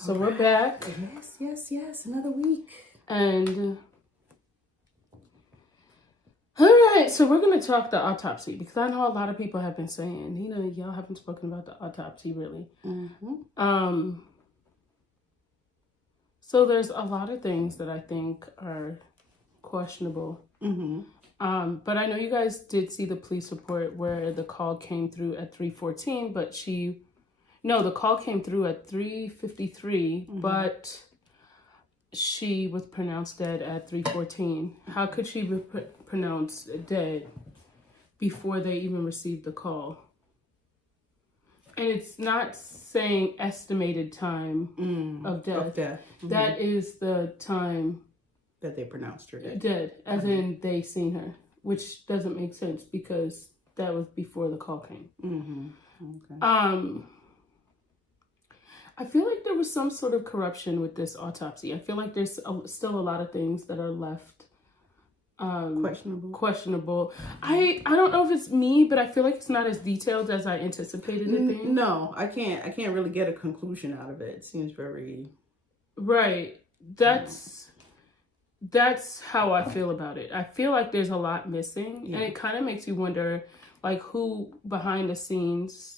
So we're back. Yes. Another week. And all right, so we're going to talk the autopsy because I know a lot of people have been saying, y'all haven't spoken about the autopsy really. Mm-hmm. So there's a lot of things that I think are questionable. Mm-hmm. But I know you guys did see the police report where the call came through at 3:14, but the call came through at 3:53, but she was pronounced dead at 3:14. How could she be pronounced dead before they even received the call? And it's not saying estimated time of death. Mm-hmm. That is the time that they pronounced her dead. Dead, as in they seen her, which doesn't make sense because that was before the call came. Okay. I feel like there was some sort of corruption with this autopsy. I feel like there's still a lot of things that are left questionable. I don't know if it's me, but I feel like it's not as detailed as I anticipated it being. No, I can't really get a conclusion out of it. It seems very... Right. That's how I feel about it. I feel like there's a lot missing, and it kind of makes you wonder, like, who behind the scenes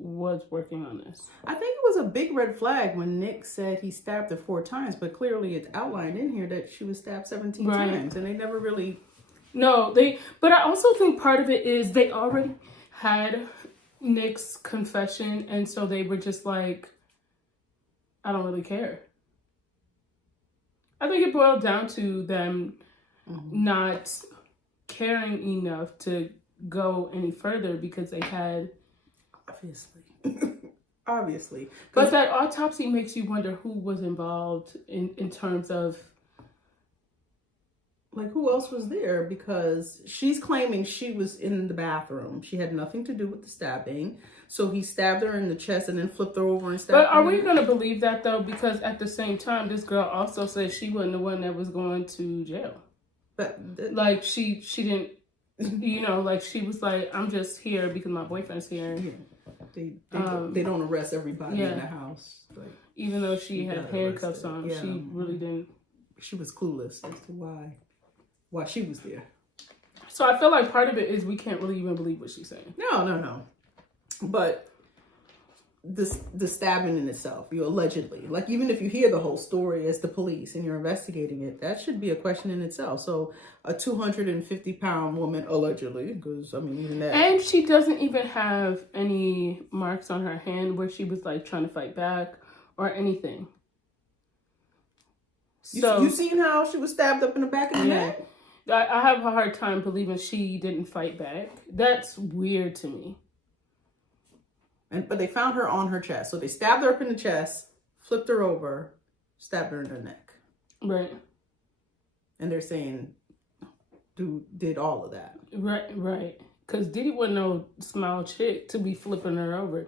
was working on this. I think it was a big red flag when Nick said he stabbed her 4 times, but clearly it's outlined in here that she was stabbed 17 times, and they never really... No, but I also think part of it is they already had Nick's confession, and so they were just like, I don't really care. I think it boiled down to them not caring enough to go any further because they had... Obviously. But that autopsy makes you wonder who was involved in terms of... Like, who else was there? Because she's claiming she was in the bathroom. She had nothing to do with the stabbing. So he stabbed her in the chest and then flipped her over and stabbed her. But are we going to believe that, though? Because at the same time, this girl also said she wasn't the one that was going to jail. But like, she didn't, like, she was like, I'm just here because my boyfriend's here. Yeah. They don't arrest everybody in the house. Like, even though she had handcuffs on, she really didn't. She was clueless as to why she was there. So I feel like part of it is we can't really even believe what she's saying. No. But the stabbing in itself, allegedly, like, even if you hear the whole story as the police and you're investigating it, that should be a question in itself. So a 250-pound woman, allegedly, because I mean, even that. And she doesn't even have any marks on her hand where she was like trying to fight back or anything. So you seen how she was stabbed up in the back of the neck? I have a hard time believing she didn't fight back. That's weird to me. But they found her on her chest. So they stabbed her up in the chest, flipped her over, stabbed her in the neck. Right. And they're saying, dude did all of that. Right. Because Dee Dee wasn't no small chick to be flipping her over.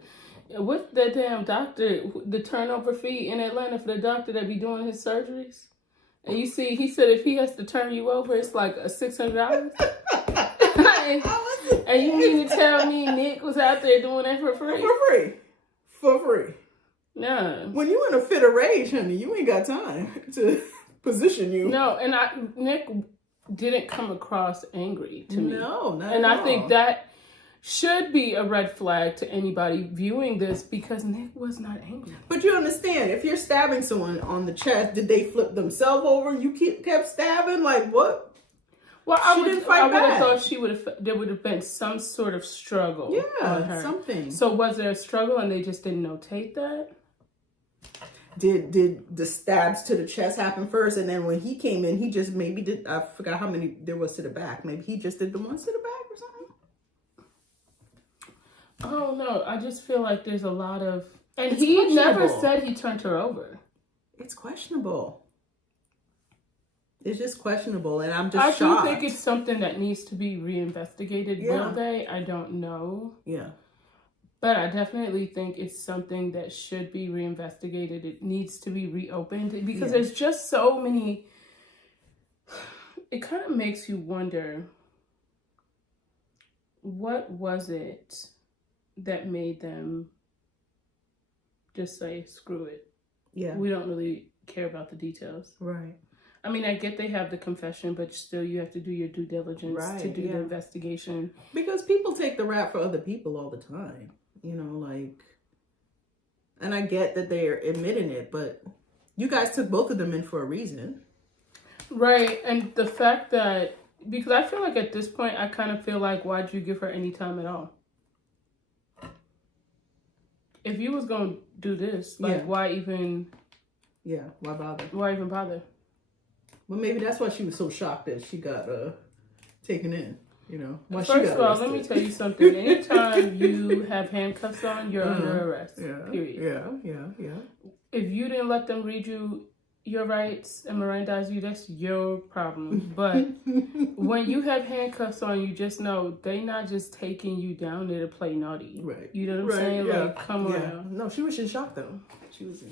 What's that damn doctor, the turnover fee in Atlanta for the doctor that be doing his surgeries? And you see, he said if he has to turn you over, it's like $600. And you mean to tell me Nick was out there doing that for free? For free. No. When you in a fit of rage, honey, you ain't got time to position you. No, and Nick didn't come across angry to me. No, not and at I all. think that should be a red flag to anybody viewing this because Nick was not angry. But you understand, if you're stabbing someone on the chest, did they flip themselves over? You kept stabbing? Like, what? Well, I would have thought there would have been some sort of struggle on her. Something. So was there a struggle and they just didn't notate that? Did the stabs to the chest happen first, and then when he came in, he just maybe did, I forgot how many there was to the back. Maybe he just did the ones to the back or something? Oh, no. I just feel like there's a lot of... And it's he never said he turned her over. It's questionable. It's just questionable, and I'm just shocked. I do think it's something that needs to be reinvestigated. Yeah. Will they? I don't know. Yeah. But I definitely think it's something that should be reinvestigated. It needs to be reopened because there's just so many... It kind of makes you wonder, what was it that made them just say, screw it? Yeah. We don't really care about the details. Right. I mean, I get they have the confession, but still you have to do your due diligence to do the investigation. Because people take the rap for other people all the time. You know, like, and I get that they're admitting it, but you guys took both of them in for a reason. Right. And the fact that, because I feel like at this point, I kind of feel like, why'd you give her any time at all? If you was going to do this, like, why even... Yeah, why bother? Why even bother? Well, maybe that's why she was so shocked that she got taken in, you know. First of all, let me tell you something. Anytime you have handcuffs on, you're under arrest, period. Yeah. If you didn't let them read you your rights and Mirandize you, that's your problem. But when you have handcuffs on, you just know they not just taking you down there to play naughty. Right. You know what I'm saying? Yeah. Like, come on. No, she was in shock, though. She was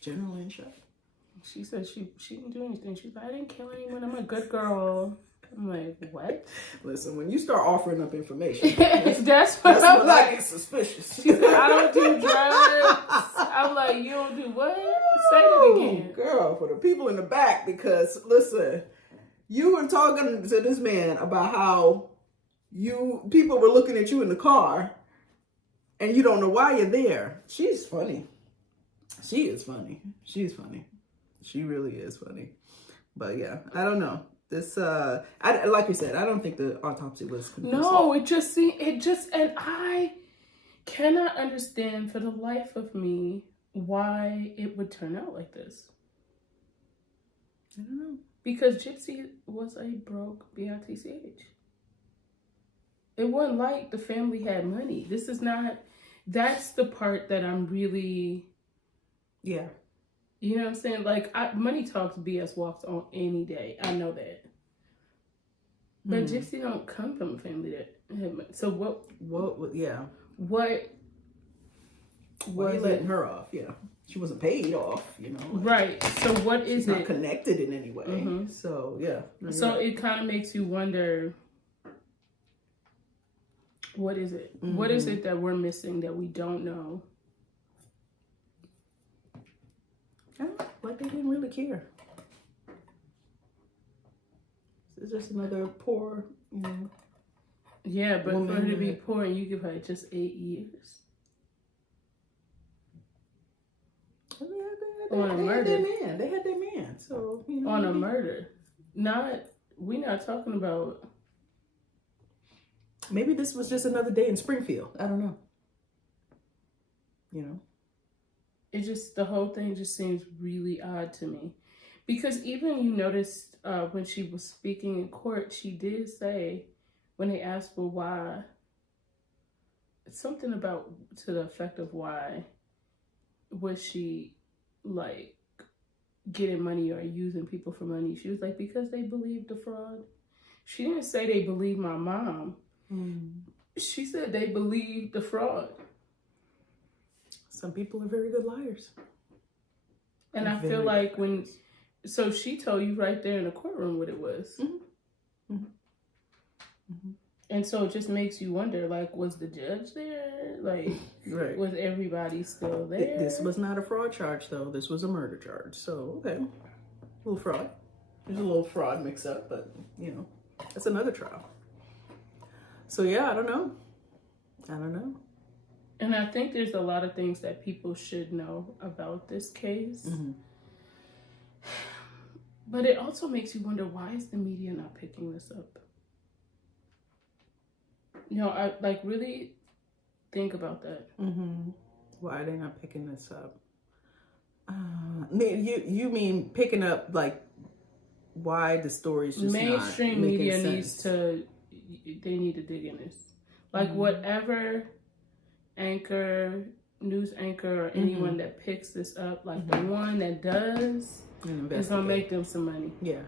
generally in shock. She said she didn't do anything. She's like, I didn't kill anyone. I'm a good girl. I'm like, what? Listen, when you start offering up information, that's what I'm when like. I get suspicious. She said, I don't do drugs. I'm like, you don't do what? Say it again. Girl, for the people in the back, because listen, you were talking to this man about how people were looking at you in the car and you don't know why you're there. She's funny. She is funny. She's funny. She really is funny. But yeah, I don't know. This, like you said, I don't think the autopsy was conclusive. No, and I cannot understand for the life of me why it would turn out like this. I don't know. Because Gypsy was a broke BITCH. It wasn't like the family had money. This is not, that's the part that I'm really... Yeah. You know what I'm saying? Like, money talks, BS walks on any day. I know that. But Gypsy don't come from a family that had money. So what, yeah. What are you letting her off? Yeah. She wasn't paid off, you know. Like, right. So what is she's not connected in any way. Mm-hmm. So, yeah. So it kind of makes you wonder, what is it? Mm-hmm. What is it that we're missing that we don't know? Like they didn't really care. It's just another poor, you know. Yeah, but for her to be poor and you give her just 8 years. On a murder. They had their man. So, you know. On a murder. We're not talking about. Maybe this was just another day in Springfield. I don't know. You know. The whole thing just seems really odd to me. Because even you noticed when she was speaking in court, she did say, when they asked for why, something about to the effect of why was she like getting money or using people for money. She was like, because they believed the fraud. She didn't say they believed my mom. She said they believed the fraud. Some people are very good liars. And I feel like so she told you right there in the courtroom what it was. Mm-hmm. Mm-hmm. Mm-hmm. And so it just makes you wonder, like, was the judge there? Like, right. Was everybody still there? This was not a fraud charge, though. This was a murder charge. So, okay. A little fraud. There's a little fraud mix up, but, you know, that's another trial. So, yeah, I don't know. And I think there's a lot of things that people should know about this case. Mm-hmm. But it also makes you wonder, why is the media not picking this up? You know, I like really think about that. Mm-hmm. Why are they not picking this up? You mean picking up, like, why the story's just mainstream not media sense. needs to, they need to dig in this. Like, whatever anchor, news anchor, or anyone that picks this up, like the one that does, is gonna make them some money. Yeah.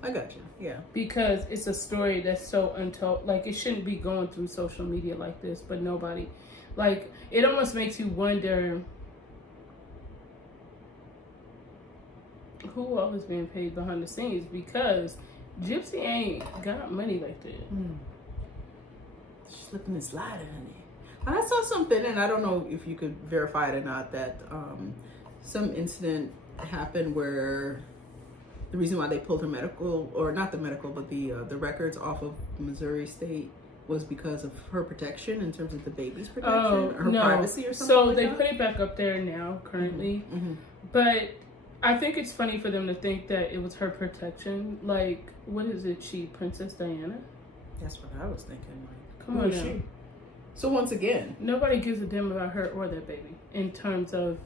I got you. Yeah. Because it's a story that's so untold. Like, it shouldn't be going through social media like this, but nobody, like, it almost makes you wonder who all is being paid behind the scenes, because Gypsy ain't got money like that. She's slipping and sliding, honey. And I saw something, and I don't know if you could verify it or not, that some incident happened where the reason why they pulled her medical, or not the medical, but the records off of Missouri State was because of her protection in terms of the baby's protection, or her privacy or something. So like they that? put it back up there now, currently. Mm-hmm. But I think it's funny for them to think that it was her protection. Like, what is it? Princess Diana? That's what I was thinking. Like, Come who on is now. she? So once again, Nobody gives a damn about her or that baby in terms of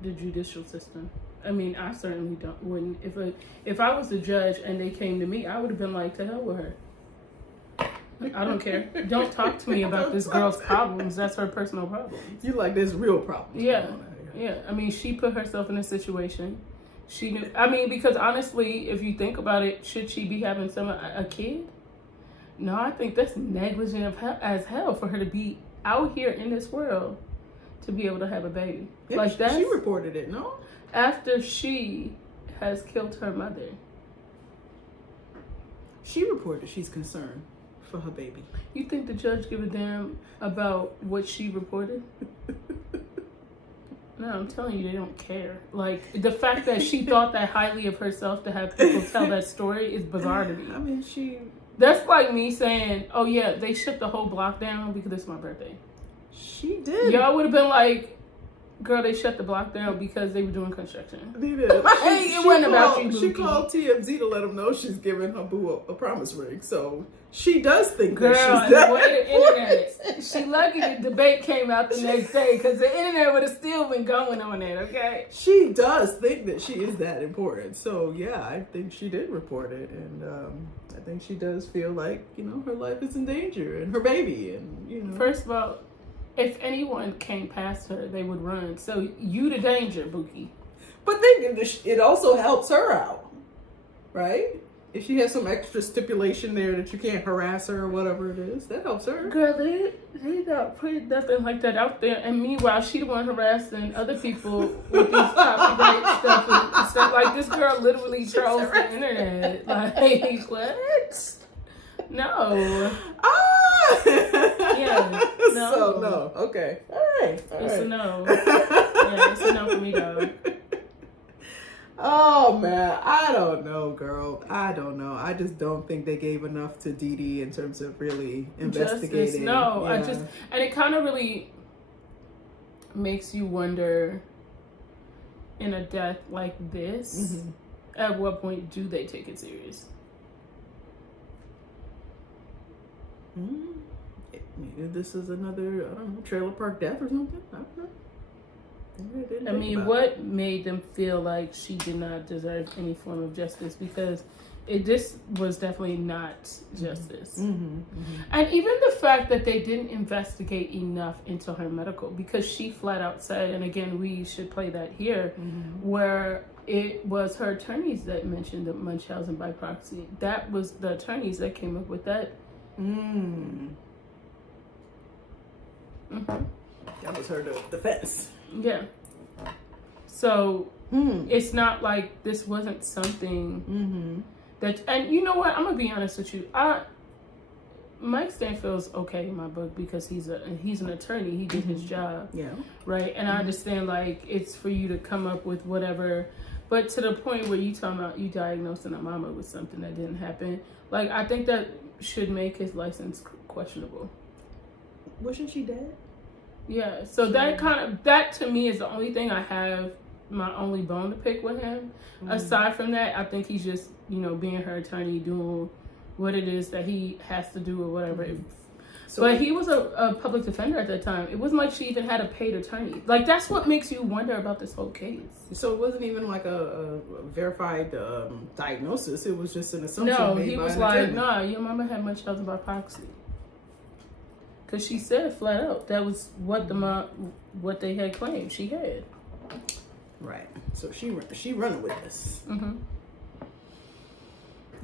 the judicial system. I mean, I certainly wouldn't. If I was the judge and they came to me, I would have been like, to hell with her. I don't care. Don't talk to me about this girl's problems. That's her personal problems. you like there's real problems. Yeah. going on out here. Yeah. I mean, she put herself in a situation. She knew. I mean, because honestly, if you think about it, should she be having a kid? No, I think that's negligent as hell for her to be out here in this world to be able to have a baby. Yeah, like that. she reported it, no? After she has killed her mother. She reported she's concerned for her baby. You think the judge give a damn about what she reported? No, I'm telling you, they don't care. Like, the fact that she thought that highly of herself to have people tell that story is bizarre to me. I mean, That's like me saying, oh yeah, they shut the whole block down because it's my birthday. she did. Y'all would have been like, girl, they shut the block down because they were doing construction. They did. It wasn't about you, She Bookie. called TMZ to let them know she's giving her boo a promise ring. So she does think Girl, that and she's that. the way the internet, she lucky the debate came out the next day because the internet would have still been going on it, okay? She does think that she is that important. So yeah, I think she did report it, and I think she does feel like, you know, her life is in danger, and her baby, and you know. First of all, if anyone came past her, they would run. So you the danger, Bookie. But then it also helps her out, right? If she has some extra stipulation there that you can't harass her or whatever it is, that helps her. Girl, they not putting nothing like that out there. And meanwhile, she the one harassing other people with these copyright stuff and stuff. Like, this girl literally trolls the internet. Like, what? No. Ah! Yeah. No. So, no. Okay. All right. It's a no. Yeah, it's a no for me, dog. Oh, man. I don't know, girl. I don't know. I just don't think they gave enough to Dee Dee in terms of really investigating. Justice. No, Yeah. and it kind of really makes you wonder, in a death like this, at what point do they take it serious? Maybe this is another, I don't know, trailer park death or something. I don't know. I mean, what made them feel like she did not deserve any form of justice? Because this was definitely not justice. And even the fact that they didn't investigate enough into her medical, because she flat out said, and again, we should play that here, where it was her attorneys that mentioned the Munchausen by proxy. That was the attorneys that came up with that. That was her defense. Yeah. So it's not like this wasn't something that, and you know what? I'm gonna be honest with you. Mike Stanfield's okay in my book because he's an attorney. He did his job. Yeah. Right. And I understand, like, it's for you to come up with whatever, but to the point where you talking about you diagnosing a mama with something that didn't happen, like, I think that should make his license questionable. Wasn't she dead? Yeah, so that to me is the only thing I have, my only bone to pick with him. Aside from that, I think he's just, being her attorney, doing what it is that he has to do or whatever. But he was a public defender at that time. It wasn't like she even had a paid attorney. Like, that's what makes you wonder about this whole case. So it wasn't even like a verified diagnosis. It was just an assumption. No, made he by was an like, attorney. nah, your mama had Munchausen by proxy. Because she said flat out that was what they had claimed she had. Right. So she running with this.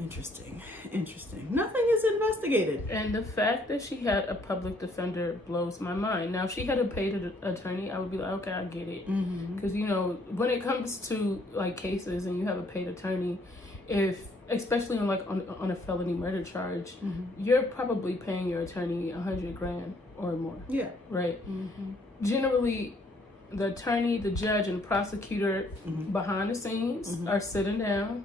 Interesting. Nothing is investigated. And the fact that she had a public defender blows my mind. Now, if she had a paid attorney, I would be like, okay, I get it. Because, when it comes to, like, cases and you have a paid attorney, if, especially on a felony murder charge, you're probably paying your attorney $100,000 or more. Yeah. Right. Generally, the attorney, the judge, and the prosecutor behind the scenes are sitting down.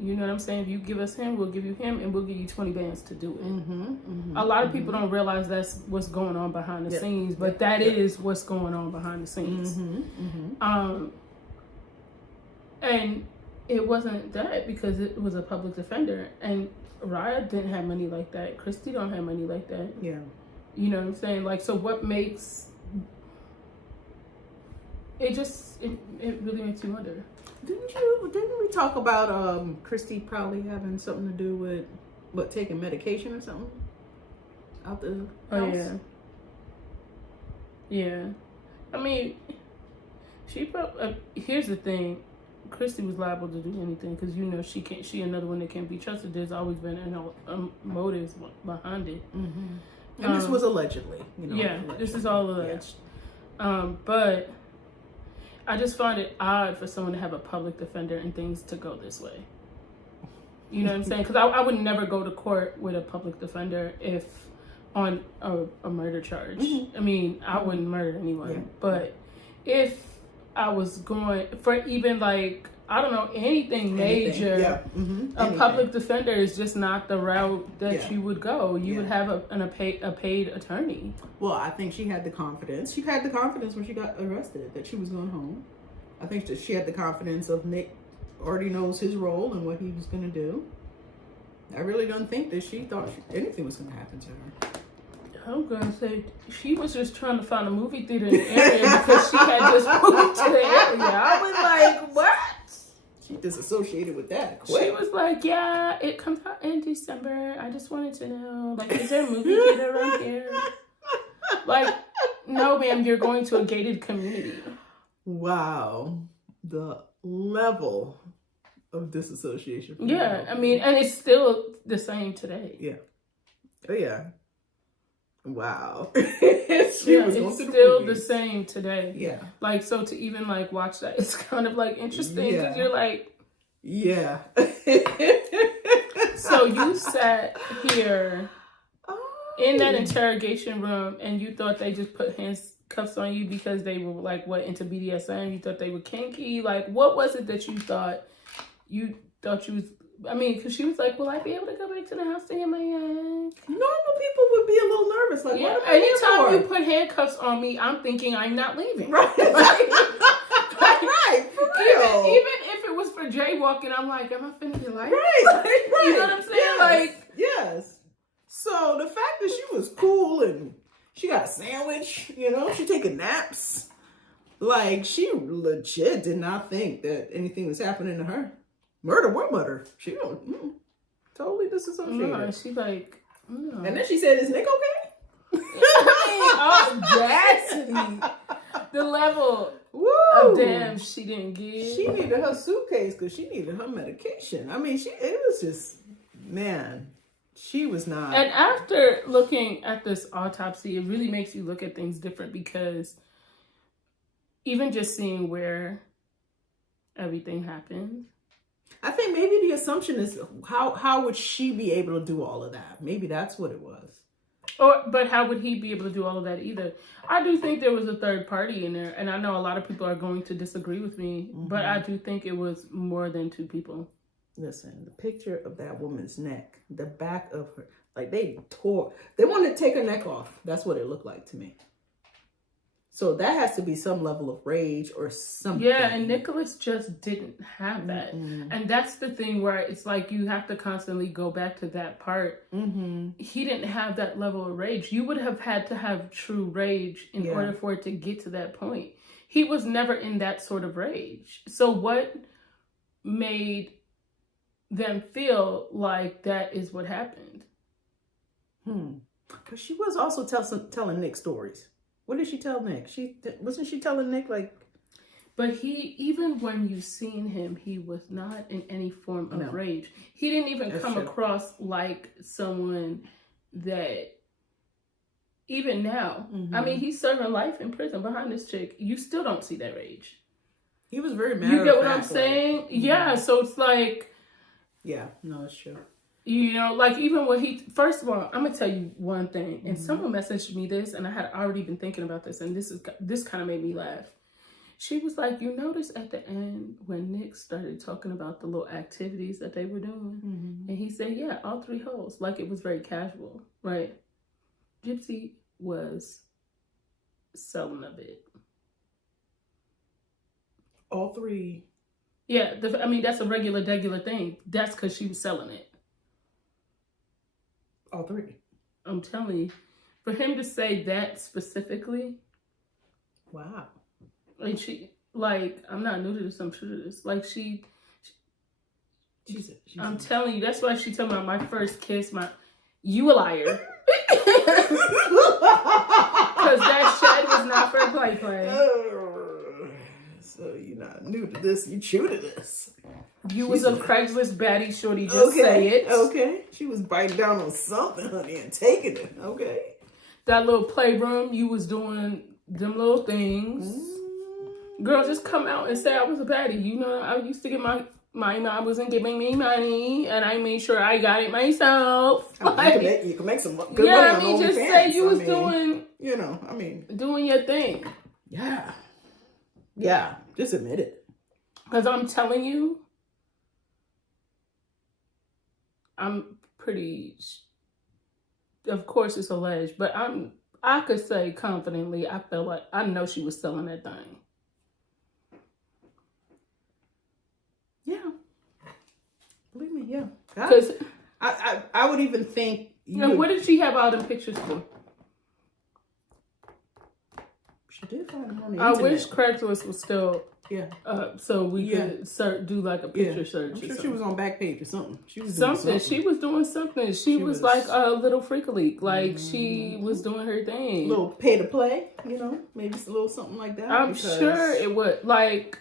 You know what I'm saying? If you give us him, we'll give you him, and we'll give you 20 bands to do it. A lot of people don't realize that's what's going on behind the scenes, but that is what's going on behind the scenes. And it wasn't that because it was a public defender, and Raya didn't have money like that. Christy don't have money like that. Yeah. You know what I'm saying? Like, so what makes it just it really makes you wonder. Didn't we talk about Christy probably having something to do with taking medication or something out the house? Oh yeah. I mean, she probably here's the thing. Christy was liable to do anything because you know she can't. She another one that can't be trusted. There's always been motives behind it. And this was allegedly. This is all alleged. But I just find it odd for someone to have a public defender and things to go this way. You know what I'm saying? Because I would never go to court with a public defender if on a murder charge. I mean, I wouldn't murder anyone, but if I was going for even like, I don't know, anything major, a public defender is just not the route that you would go. You would have a paid attorney. Well, I think she had the confidence. She had the confidence when she got arrested that she was going home. I think that she had the confidence of Nick already knows his role and what he was going to do. I really don't think that she thought anything was going to happen to her. I'm gonna say she was just trying to find a movie theater in the area because she had just moved to the area. I was like, what? She disassociated with that quick. She was like, yeah, it comes out in December. I just wanted to know, like, is there a movie theater around here? Like, no, ma'am, you're going to a gated community. Wow. The level of disassociation. Yeah, I mean, and it's still the same today. Yeah. Oh, yeah. Wow. It's still the same today. Yeah. Like, so to even like watch that, it's kind of like interesting because you're like, yeah. So you sat here in that interrogation room and you thought they just put handcuffs on you because they were like, what, into BDSM? You thought they were kinky? Like, what was it that you thought you was, I mean, because she was like, will I be able to go back to the house to get my Normal people would be a little nervous. Like, yeah, anytime you put handcuffs on me, I'm thinking I'm not leaving. Right. Right, for real. Even if it was for jaywalking, I'm like, am I finna get life? Right. You know what I'm saying? Yes. Like, yes. So the fact that she was cool and she got a sandwich, she taking naps. Like, she legit did not think that anything was happening to her. Murder, what murder? She don't totally disassociated. No, she like, no. And then she said, "Is Nick okay?" Audacity. The level of damn she didn't get. She needed her suitcase because she needed her medication. I mean, it was just, man, she was not. And after looking at this autopsy, it really makes you look at things different because even just seeing where everything happened. I think maybe the assumption is how would she be able to do all of that? Maybe that's what it was. But how would he be able to do all of that either? I do think there was a third party in there, and I know a lot of people are going to disagree with me, but I do think it was more than two people. Listen, the picture of that woman's neck, the back of her, like they wanted to take her neck off. That's what it looked like to me. So that has to be some level of rage or something. Yeah, and Nicholas just didn't have that. And that's the thing where it's like you have to constantly go back to that part. He didn't have that level of rage. You would have had to have true rage in order for it to get to that point. He was never in that sort of rage. So what made them feel like that is what happened? Because she was also telling Nick stories. What did she tell Nick? Wasn't she telling Nick like? But even when you seen him, he was not in any form of rage. He didn't even come across like someone that. Even now, I mean, he's serving life in prison behind this chick. You still don't see that rage. He was very matter You get of what I'm fact, saying? like, yeah. So it's like, yeah, no, it's true. you know, like even when he, first of all, I'm gonna tell you one thing. And someone messaged me this, and I had already been thinking about this, and this kind of made me laugh. She was like, you notice at the end when Nick started talking about the little activities that they were doing, and he said, yeah, all three hoes, like it was very casual, right? Gypsy was selling a bit. All three. Yeah, I mean, that's a regular thing. That's because she was selling it. All three. I'm telling you. For him to say that specifically. Wow. And she, like, I'm not new to this, I'm true to this. Like, she's I'm telling you, that's why she told me about my first kiss, you a liar. Because that shit was not for play. So you're not new to this, you chew to this. You was a Craigslist baddie, shorty, just say it. Okay. She was biting down on something, honey, and taking it. Okay. That little playroom, you was doing them little things. Girl, just come out and say I was a baddie. You know, I used to get my mom wasn't giving me money, and I made sure I got it myself. I mean, you can make some good money on OnlyFans. Just say you was doing, you know, I mean, doing your thing. Yeah. Yeah, just admit it. Because I'm telling you, I'm pretty, of course it's alleged, but I could say confidently, I felt like, I know she was selling that thing. Yeah. Believe me, yeah. Because I would even think... what did she have all them pictures for? She did find them on the internet. I wish Craigslist was still... Yeah. So we could do like a picture search. I'm sure she was on Backpage or something. She was doing something. She was doing something. She was like a little freak-a-leak. Like she was doing her thing. A little pay to play, you know, maybe it's a little something like that. I'm sure it would. Like,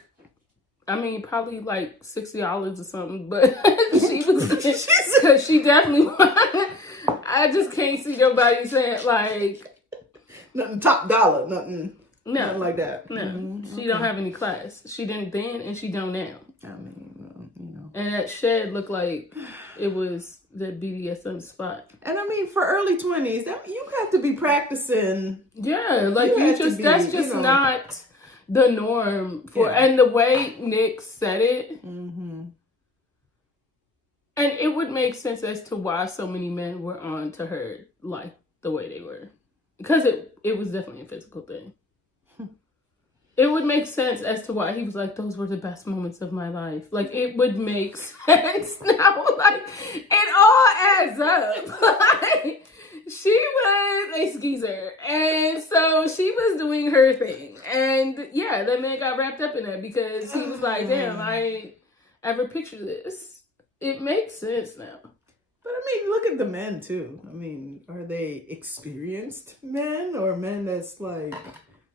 I mean, probably like $60 or something. But she was because she definitely. I just can't see nobody saying like nothing top dollar, nothing. No, nothing like that. No, she don't have any class. She didn't then, and she don't now. I mean, you know. And that shed looked like it was the BDSM spot. And I mean, for early 20s, you have to be practicing. Yeah, like that's just not the norm for. Yeah. And the way Nick said it, and it would make sense as to why so many men were on to her like the way they were, because it was definitely a physical thing. It would make sense as to why he was like, those were the best moments of my life. Like, it would make sense now. Like, it all adds up. Like, she was a skeezer. And so she was doing her thing. And yeah, that man got wrapped up in that because he was like, damn, I ain't ever pictured this. It makes sense now. But I mean, look at the men too. I mean, are they experienced men or men that's like...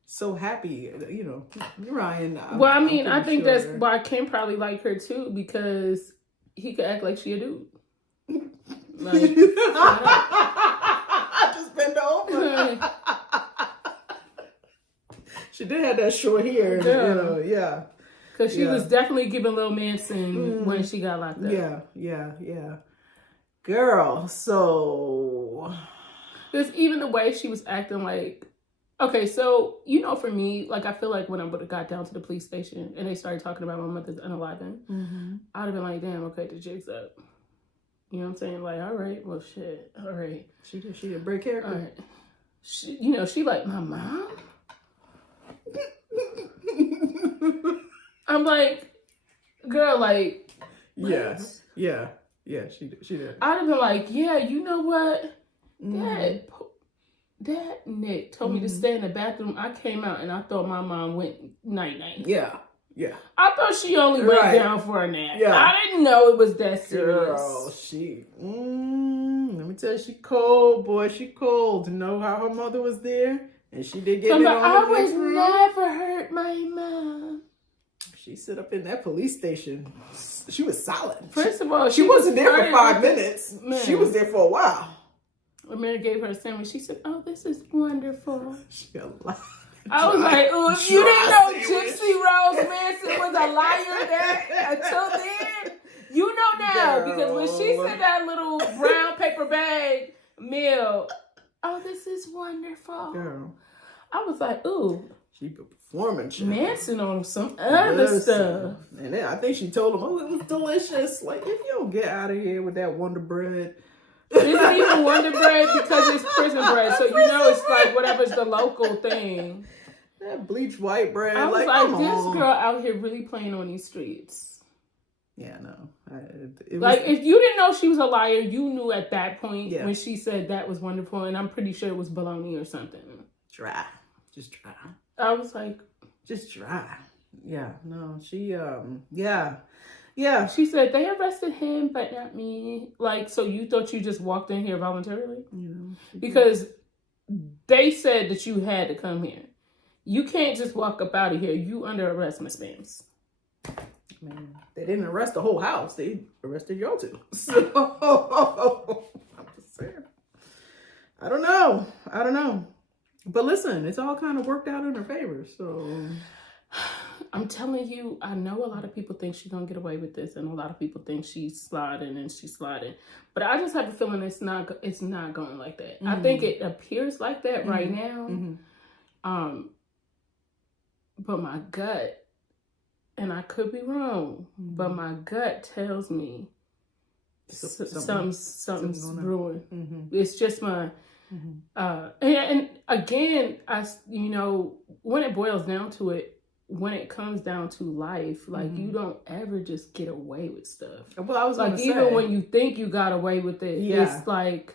so happy, you know, Ryan. Well, I mean, I think that's why Kim probably like her too, because he could act like she a dude. Like, just bend over. She did have that short hair, you know, yeah. Because she was definitely giving Lil Manson when she got locked up. Yeah. Girl, so... There's even the way she was acting like... Okay, so, you know, for me, like, I feel like when I would have got down to the police station and they started talking about my mother's unaliving, I'd have been like, damn, okay, the jig's up. You know what I'm saying? Like, all right, well, shit, all right. She did break character. All right. She like, my mom? I'm like, girl, like... Yes. Yeah, she did. I'd have been like, yeah, you know what? That Nick told me to stay in the bathroom. I came out and I thought my mom went night-night. Yeah. I thought she only went down for a nap. Yeah. I didn't know it was that serious. Girl, she... let me tell you, she cold, boy. She cold. To know how her mother was there. And she did get it on I the would next room. never hurt my mom. She sit up in that police station. She was solid. First of all, she wasn't there for 5 minutes. Man. She was there for a while. Amanda gave her a sandwich. She said, oh, this is wonderful. She got a lot. I was like, oh, if you didn't know Gypsy Rose Manson was said that little brown paper bag meal. Oh, this is wonderful. Girl. I was like, ooh. She been performing. Manson on some other stuff. And then I think she told him, oh, it was delicious. Like, if you don't get out of here with that Wonder Bread. It's not even Wonder Bread because it's prison bread. So, you know, it's like whatever's the local thing. That bleached white bread. I was like this girl out here really playing on these streets. Yeah, no. If you didn't know she was a liar, you knew at that point when she said that was wonderful. And I'm pretty sure it was baloney or something. Dry. Just dry. I was like. Just dry. Yeah, no. She, Yeah. She said, they arrested him, but not me. Like, so you thought you just walked in here voluntarily? Because they said that you had to come here. You can't just walk up out of here. You under arrest, Miss Spams. Man, they didn't arrest the whole house. They arrested y'all too. So, I'm just saying. I don't know. But listen, it's all kind of worked out in her favor, so... I'm telling you, I know a lot of people think she's gonna get away with this, and a lot of people think she's sliding. But I just have a feeling it's not going like that. I think it appears like that right now. But my gut, and I could be wrong, but my gut tells me something's brewing. It's just my and again, when it boils down to it, when it comes down to life, like you don't ever just get away with stuff. Well, I was like, even when you think you got away with it, it's like,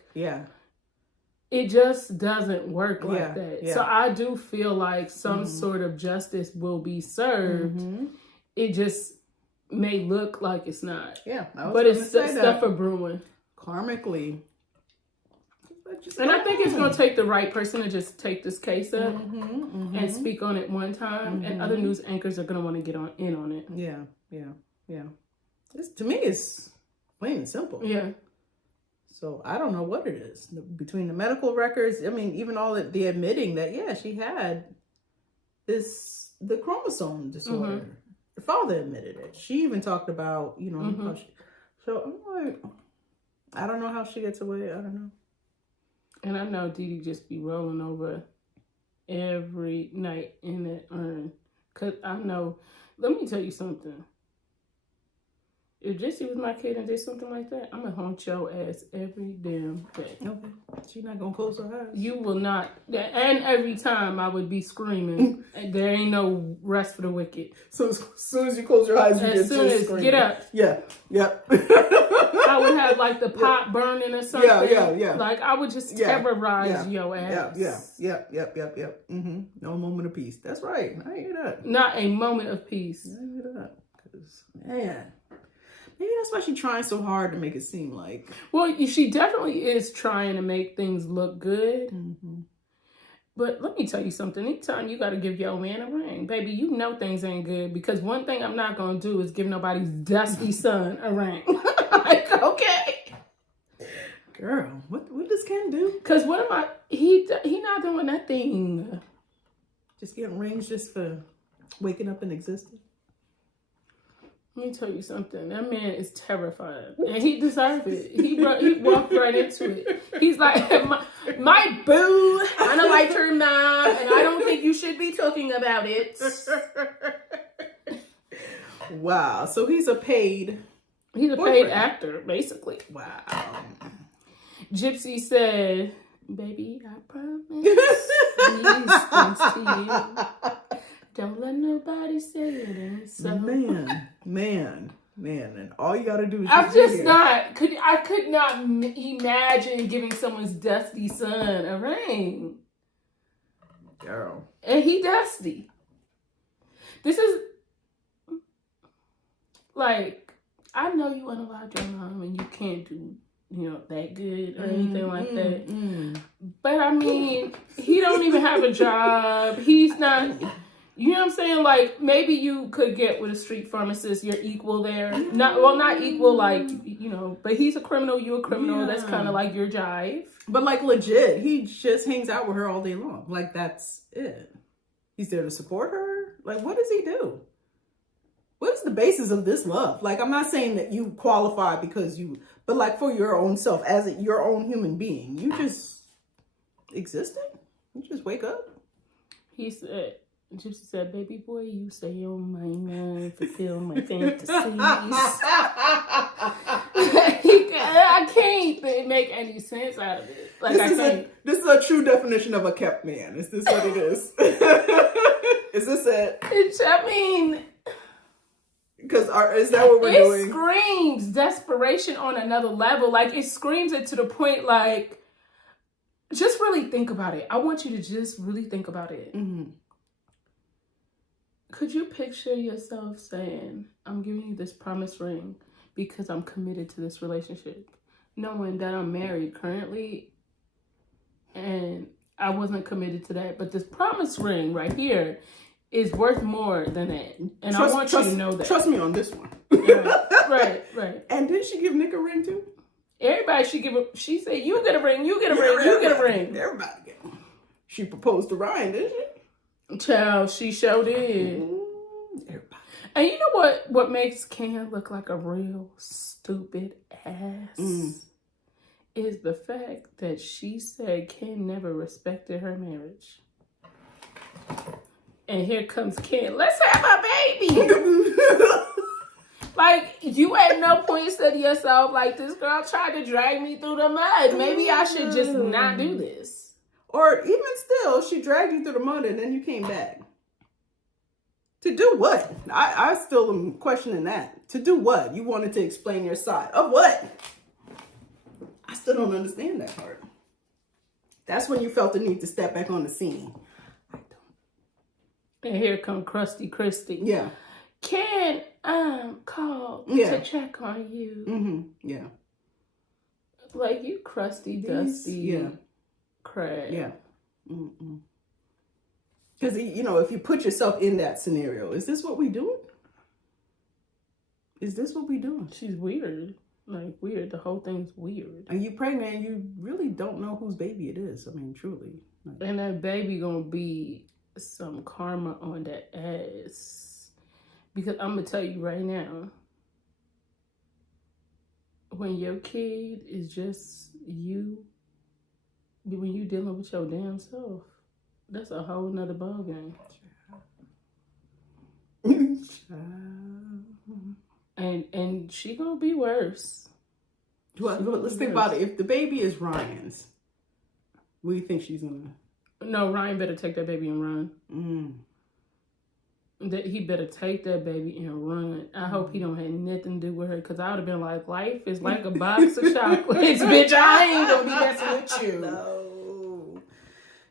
it just doesn't work like that. So I do feel like some sort of justice will be served. It just may look like it's not. But it's stuff for brewing. Karmically. And I think it's going to take the right person to just take this case up and speak on it one time. And other news anchors are going to want to get in on it. Yeah. To me, it's plain and simple. Yeah. So I don't know what it is. Between the medical records, I mean, even all the admitting that, she had the chromosome disorder. The father admitted it. She even talked about, how so I'm like, I don't know how she gets away. I don't know. And I know Dee Dee just be rolling over every night in that urn. Because I know, let me tell you something. If Jesse was my kid and did something like that, I'm going to haunt your ass every damn day. Okay. She's not going to close her eyes. You will not. And every time I would be screaming, there ain't no rest for the wicked. So as soon as you close your eyes, you as soon as screaming. Get up. Yeah. I would have like the pot burning or something. Yeah. Like I would just terrorize your ass. Yep. No moment of peace. That's right. I hear that. Not a moment of peace. I hear that. Because, man, maybe that's why she's trying so hard to make it seem like. Well, she definitely is trying to make things look good. But let me tell you something. Anytime you got to give your man a ring, baby, you know things ain't good. Because one thing I'm not going to do is give nobody's dusty son a ring. Like, okay. Girl, what does Ken do? Because he not doing nothing. Just getting rings just for waking up and existing? Let me tell you something. That man is terrified. And he deserved it. He walked right into it. He's like, my boo, I don't like her mom, and I don't think you should be talking about it. Wow. So he's a paid actor, basically. Wow. Gypsy said, baby, I promise these things to you. Don't let nobody say it ain't so. Man. And all you gotta do is I could not imagine giving someone's dusty son a ring. Girl. And he dusty. This is like, I know you unalive your mom and you can't do, that good or anything like that. But I mean, he don't even have a job. He's not... You know what I'm saying? Like, maybe you could get with a street pharmacist. You're equal there. Not equal, like, but he's a criminal. You're a criminal. Yeah. That's kind of like your jive. But, like, legit, he just hangs out with her all day long. Like, that's it. He's there to support her. Like, what does he do? What is the basis of this love? Like, I'm not saying that you qualify because you But like for your own self, as your own human being, you just existed. You just wake up. He said, Gypsy said, baby boy, you say on my mind, fulfill my fantasies. I can't make any sense out of it. Like this is a true definition of a kept man. Is this what it is? Is this it? I mean, because is that what we're doing? It screams desperation on another level. Like it screams it to the point. Like, just really think about it. I want you to just really think about it. Mm-hmm. Could you picture yourself saying, I'm giving you this promise ring because I'm committed to this relationship, knowing that I'm married currently and I wasn't committed to that, but this promise ring right here is worth more than that. And I want you to know that. Trust me on this one. Yeah, right. And didn't she give Nick a ring too? Everybody should give she said, you get a ring, you get a ring, you get a ring. Everybody get one. She proposed to Ryan, didn't she? Child, she sure did. Everybody. And you know what makes Ken look like a real stupid ass? Is the fact that she said Ken never respected her marriage. And here comes Ken, let's have a baby. Like, you at no point said to yourself, like, this girl tried to drag me through the mud. Maybe I should just not do this. Or even still, she dragged you through the mud and then you came back. To do what? I still am questioning that. To do what? You wanted to explain your side. Of what? I still don't understand that part. That's when you felt the need to step back on the scene. I don't. And here come Krusty Christie. Yeah. Ken called to check on you. Mm-hmm. Yeah. Like, you crusty, dusty crab. Yeah. Because, if you put yourself in that scenario, is this what we doing? Is this what we doing? She's weird. Like, weird. The whole thing's weird. And you pregnant and you really don't know whose baby it is. I mean, truly. And that baby gonna be some karma on that ass. Because I'm gonna tell you right now, when your kid is just you, when you dealing with your damn self, that's a whole nother ballgame. And she gonna be worse. Well, let's think about it. If the baby is Ryan's, what do you think she's gonna? No, Ryan better take that baby and run. That he better take that baby and run. I hope he don't have nothing to do with her, because I would have been like, life is like a box of chocolates, bitch. I ain't gonna be messing with you. No.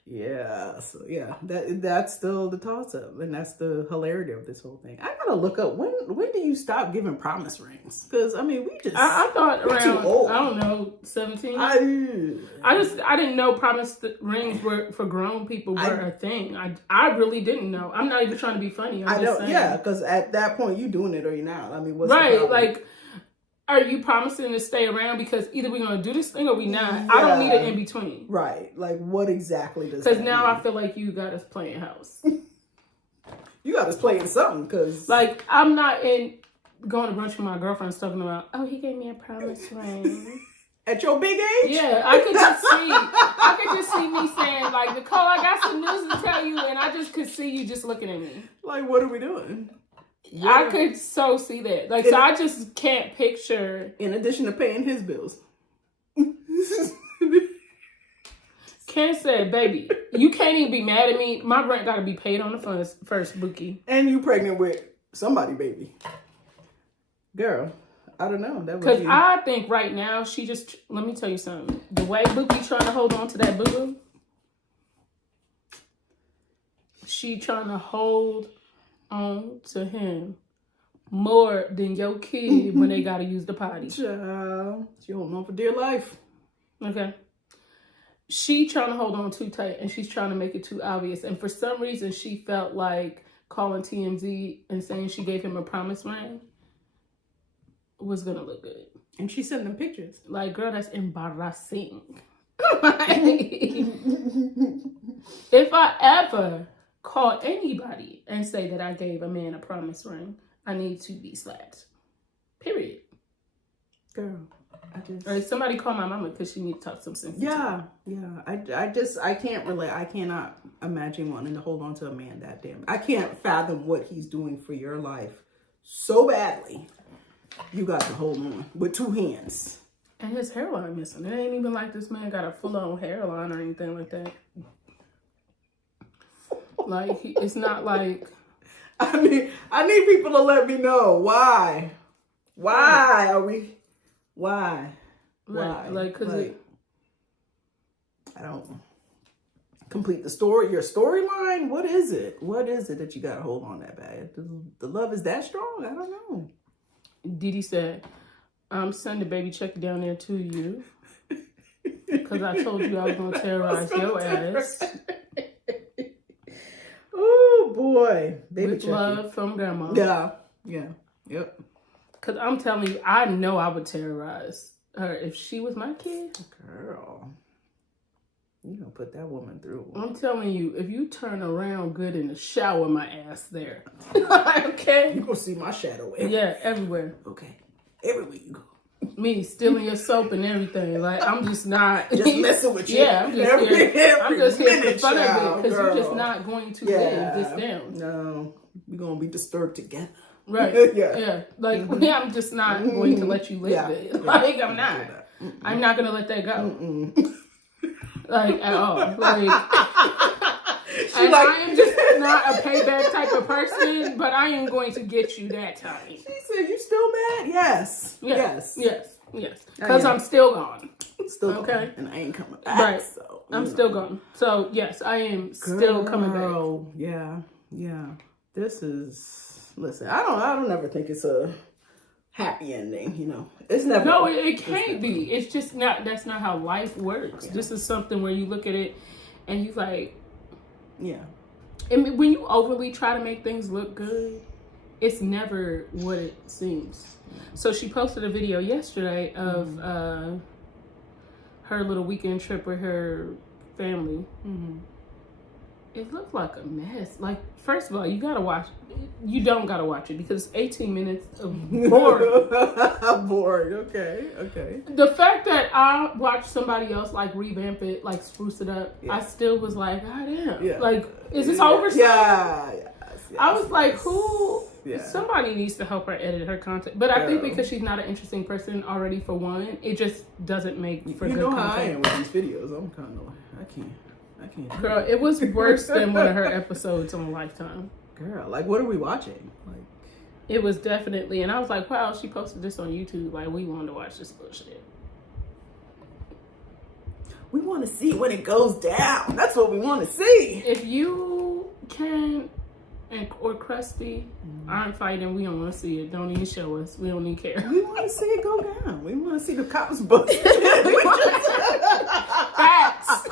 Yeah, so that's still the toss-up, and that's the hilarity of this whole thing. I gotta look up when do you stop giving promise rings? Because I mean, I thought around, too old. I don't know, 17. I didn't know promise rings were for grown people were a thing. I really didn't know. I'm not even trying to be funny. I'm just saying. Yeah, because at that point you doing it or you're not. I mean, what's the right? problem? Like, are you promising to stay around because either we're going to do this thing or we not? Yeah. I don't need it in between. Right. Like, what exactly does that mean? Because now I feel like you got us playing house. You got us playing something, because... Like, I'm not going to brunch with my girlfriends talking about, oh, he gave me a promise ring. At your big age? Yeah, I could just see me saying, like, Nicole, I got some news to tell you, and I just could see you just looking at me. Like, what are we doing? I could so see that. Like, so I just can't picture. In addition to paying his bills. Ken said, baby, you can't even be mad at me. My rent got to be paid on the first, Bookie. And you pregnant with somebody, baby. Girl, I don't know. Because I think right now, let me tell you something. The way Bookie trying to hold on to that boo-boo, she trying to hold on to him more than your kid when they gotta use the potty. Child, she holding on for dear life. Okay. She trying to hold on too tight, and she's trying to make it too obvious. And for some reason, she felt like calling TMZ and saying she gave him a promise ring was gonna look good. And she sent them pictures. Like, girl, that's embarrassing. If I ever call anybody and say that I gave a man a promise ring, I need to be slapped. Period. Girl. All right, somebody call my mama because she needs to talk some sense. Yeah. I can't relate. I cannot imagine wanting to hold on to a man that damn. I can't fathom what he's doing for your life so badly. You got to hold on with two hands. And his hairline missing. It ain't even like this man got a full-on hairline or anything like that. Like, it's not like... I need people to let me know why. Why are we... Why? Right. Like, because I don't complete the story. Your storyline? What is it? What is it that you got to hold on that bad? The love is that strong? I don't know. Dee Dee said, send the baby check down there to you. Because I told you I was going to terrorize your ass. Oh, boy. Baby With love from grandma. Yeah. Yep. Because I'm telling you, I know I would terrorize her if she was my kid. Girl. You gonna put that woman through. I'm telling you, if you turn around good in the shower, my ass there. Okay? You gonna see my shadow everywhere. Yeah, everywhere. Okay. Everywhere you go. Me stealing your soap and everything. Like, I'm just not. Just messing with you. Yeah, I'm just here. I'm just here for minute, fun of it. child, Because you're girl. just not going to live this down. No. We're gonna be disturbed together. Right. Yeah. Like, I'm just not going to let you live it. Like, I'm not. I'm not going to let that go. Like, at all. Like, and I am just not a payback type of person, but I am going to get you that time. She said, you still mad? Yes. Yes. Because I'm still gone. Still okay. Gone. And I ain't coming back. Right. So, I'm still gone. So, yes, I am still coming back. Yeah. This is, listen, I don't ever think it's a happy ending, you know. It's never. No, it can't be. It's just not, that's not how life works. Yeah. This is something where you look at it and you like, yeah. And when you overly try to make things look good, it's never what it seems. So she posted a video yesterday of her little weekend trip with her family. It looked like a mess. Like, first of all, you gotta watch. You don't gotta watch it because it's 18 minutes of boring. Boring. Okay. The fact that I watched somebody else like revamp it, like spruce it up, I still was like, God damn. Yeah. Like, is this over? Yeah. I was like, who? Yeah. Somebody needs to help her edit her content. But I think because she's not an interesting person already, for one, it just doesn't make for good content. You know how I am with these videos. I'm kind of like, I can't. Girl, it was worse than one of her episodes on Lifetime. Girl, like, what are we watching? Like, it was definitely, and I was like, wow, she posted this on YouTube. Like, we wanted to watch this bullshit. We want to see when it goes down. That's what we want to see. If you can, or Krusty aren't fighting, we don't want to see it. Don't even show us. We don't even care. We want to see it go down. We want to see the cops bust. Facts.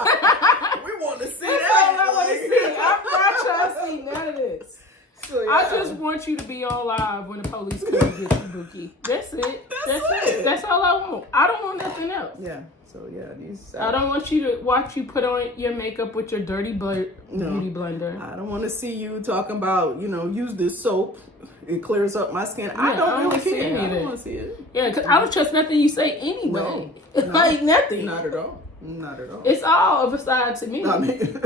We want to see That's that. all I want to see. I'm not trying to see none of this. So, yeah. I just want you to be on live when the police come and get you, Bookie. That's it. That's it. That's all I want. I don't want nothing else. Yeah. So yeah, I don't want you to watch you put on your makeup with your dirty beauty blender. I don't want to see you talking about, use this soap. It clears up my skin. I don't really care. I don't want to see it. Yeah, because I don't trust nothing you say anyway. No, like nothing. Not at all. Not at all. It's all of a side to me. I mean,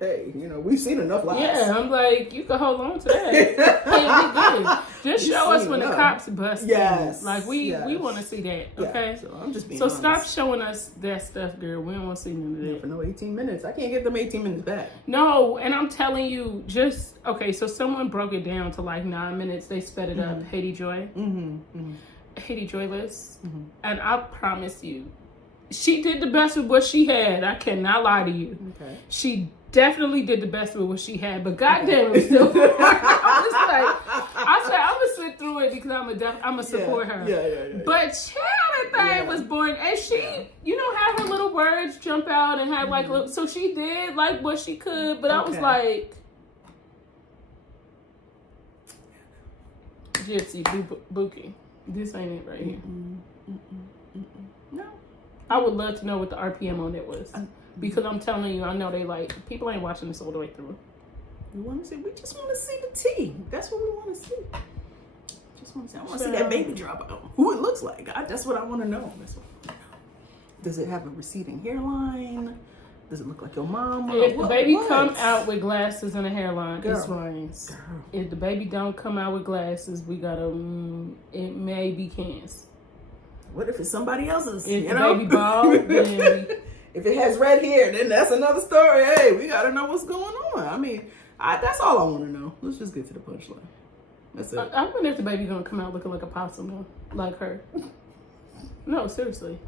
hey, we've seen enough lies. Yeah, I'm like, you can hold on to that. Just show us when the cops bust. Yes. Like, we want to see that, okay? So I'm just being honest. Stop Stop showing us that stuff, girl. We don't want to see none of that. For no 18 minutes. I can't get them 18 minutes back. No, and I'm telling you, so someone broke it down to like 9 minutes. They sped it up. Haiti Joy. Haiti Joyless. And I promise you, she did the best with what she had. I cannot lie to you. Okay. She definitely did the best with what she had, but goddamn, it still. I said I'm gonna sit through it because I'm gonna support her. Yeah. But child, that thing was boring, and she, had her little words jump out and had like, so she did like what she could, but I was like, Gypsy, Bookie, this ain't it right here. No. I would love to know what the RPM on it was. Because I'm telling you, I know people ain't watching this all the way through. We just want to see the tea. That's what we want to see. just want to see. I want to see that baby drop out. Who it looks like. That's what I want to know. That's what I wanna know. Does it have a receding hairline? Does it look like your mom? If the baby come out with glasses and a hairline, Girl. it's Ryan's. Girl. If the baby don't come out with glasses, we gotta. It may be Ken's. What if it's somebody else's? If the baby bald, then if it has red hair, then that's another story. Hey, we gotta know what's going on. I mean, that's all I want to know. Let's just get to the punchline. That's it. I wonder if the baby gonna come out looking like a possum, though, like her. No, seriously.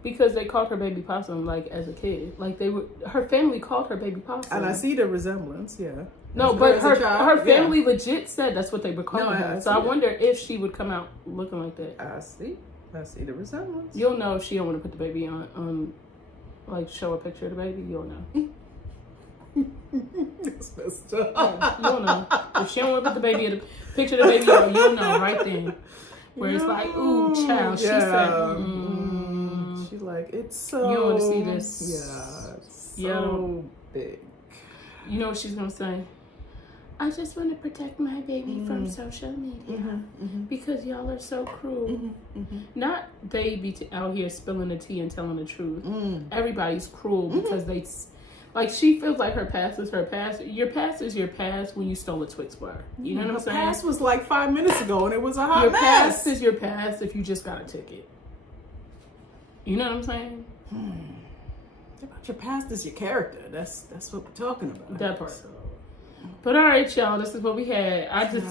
Because they called her baby possum like as a kid, like her family called her baby possum, and I see the resemblance. Yeah. No, but her family legit said that's what they were calling her. So I wonder if she would come out looking like that. I see the resemblance. You'll know if she don't want to put the baby on, like show a picture of the baby. You'll know. It's messed up. You'll know if she don't want to put the baby picture of the baby on. You'll know right then. Where it's like, ooh, child. She said. She's like, it's so. You don't want to see this. Yeah, it's so big. You know what she's gonna say? I just want to protect my baby from social media because y'all are so cruel. Not they be out here spilling the tea and telling the truth. Everybody's cruel because they, like, she feels like her past is her past. Your past is your past when you stole a Twix bar. You know what I'm saying? Her past was like 5 minutes ago and it was a hot your mess. Your past is your past if you just got a ticket. You know what I'm saying? About your past is your character. That's what we're talking about. That part. But all right, y'all. This is what we had. I just,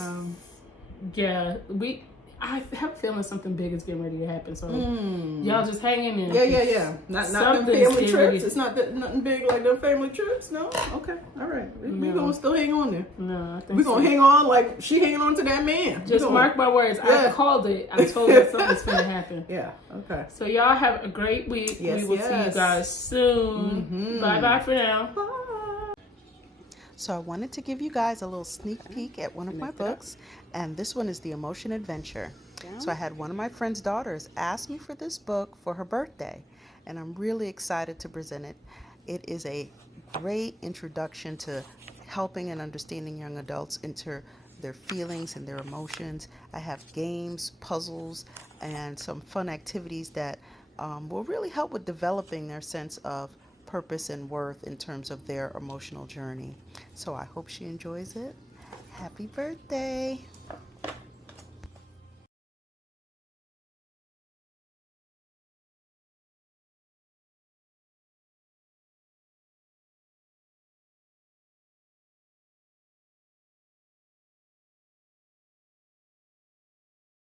I have a feeling something big is getting ready to happen. So y'all just hang in there. Yeah. Not them family trips. It's not nothing big like them family trips. No. Okay. All right. We gonna still hang on there. No, I think we gonna hang on like she hanging on to that man. Just mark my words. Yeah. I called it. I told you something's gonna happen. Yeah. Okay. So y'all have a great week. Yes, we will see you guys soon. Bye for now. Bye. So I wanted to give you guys a little sneak peek at one of my books, and this one is The Emotion Adventure. So I had one of my friend's daughters ask me for this book for her birthday, and I'm really excited to present it. It is a great introduction to helping and understanding young adults into their feelings and their emotions. I have games, puzzles, and some fun activities that will really help with developing their sense of purpose and worth in terms of their emotional journey. So I hope she enjoys it. Happy birthday.